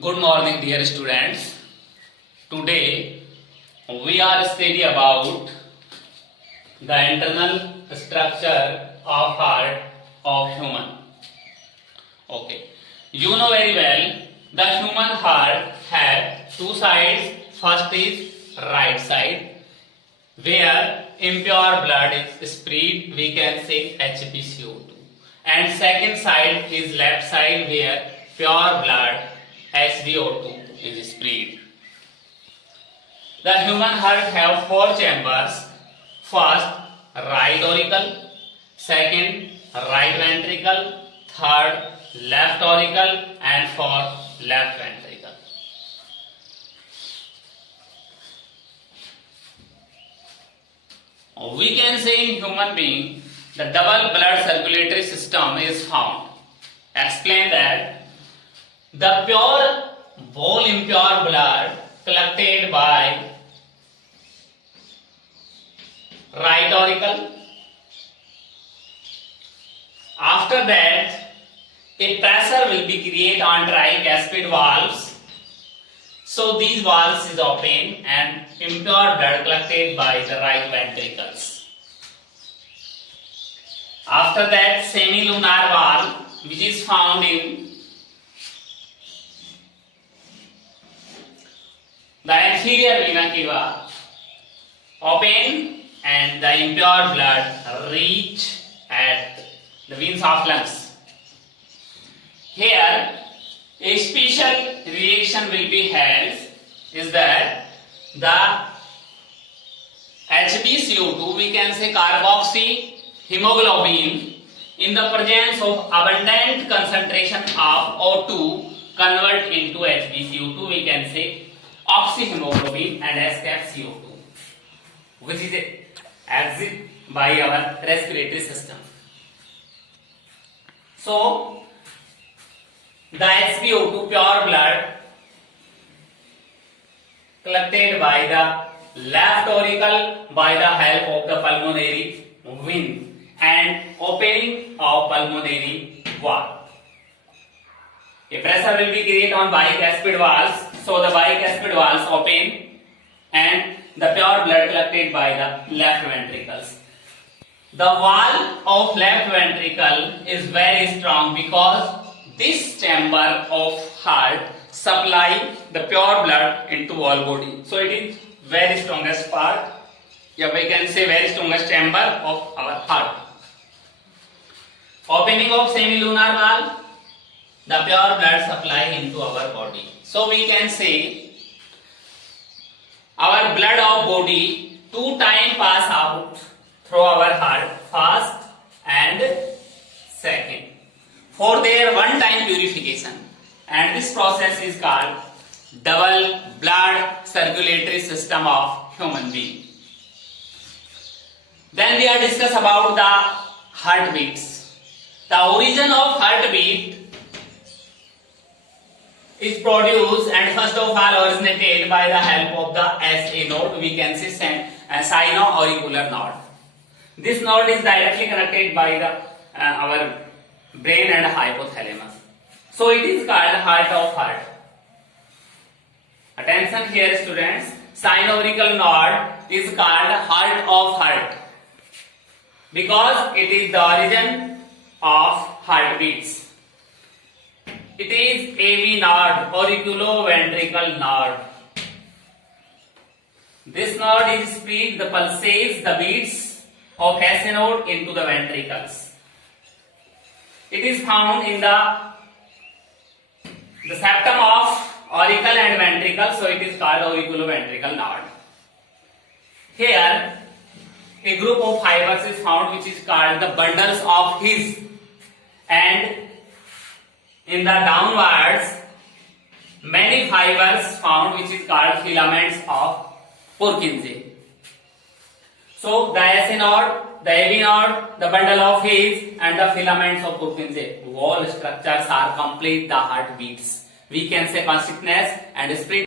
Good morning, dear students. Today we are study about the internal structure of heart of human. Okay, you know very well the human heart has two sides. First is right side where impure blood is spread. We can say HbCO2, and second side is left side where pure blood HbO2 is spread. The human heart have four chambers. First, right auricle. Second, right ventricle. Third, left auricle, and fourth, left ventricle. We can say in human being the double blood circulatory system is found. Explain that the pure whole impure blood collected by right auricle. After that, a pressure will be created on tricuspid valves. So these valves is open and impure blood collected by the right ventricles. After that, semilunar valve, which is found in the inferior vena cava, open and the impure blood reach at the veins of lungs. Here, a special reaction will be held is that the HbCO2, we can say carboxyhemoglobin, in the presence of abundant concentration of O2 convert into HbCO2, we can say oxyhemoglobin and escape CO2, which is exit by our respiratory system. So the HbO2 pure blood collected by the left auricle by the help of the pulmonary vein and opening of pulmonary valve. A pressure will be created on bicuspid valves, so the bicuspid valves open and the pure blood collected by the left ventricles. The wall of left ventricle is very strong because this chamber of heart supply the pure blood into all body. So it is very strongest part. Yeah, we can say very strongest chamber of our heart. Opening of semilunar valve, the pure blood supply into our body. So we can say our blood of body 2 times pass out through our heart, first and second, for their 1 time purification, and this process is called double blood circulatory system of human being. Then we are discuss about the heartbeats. The origin of heartbeat is produced and first of all originated by the help of the SA node, we can say sino-auricular node. This node is directly connected by the our brain and hypothalamus. So it is called heart of heart. Attention here students, sino-auricular node is called heart of heart because it is the origin of heartbeats. It is AV node, auriculoventricular node. This node is spread the pulsates, the beats of SA node into the ventricles. It is found in the septum of auricle and ventricle, so it is called auriculoventricular node. Here, a group of fibers is found which is called the bundles of His, and in the downwards many fibers found which is called filaments of Purkinje. So the SA node, the AV node, the bundle of His and the filaments of Purkinje, all structures are complete the heartbeats. We can say consciousness and spirit.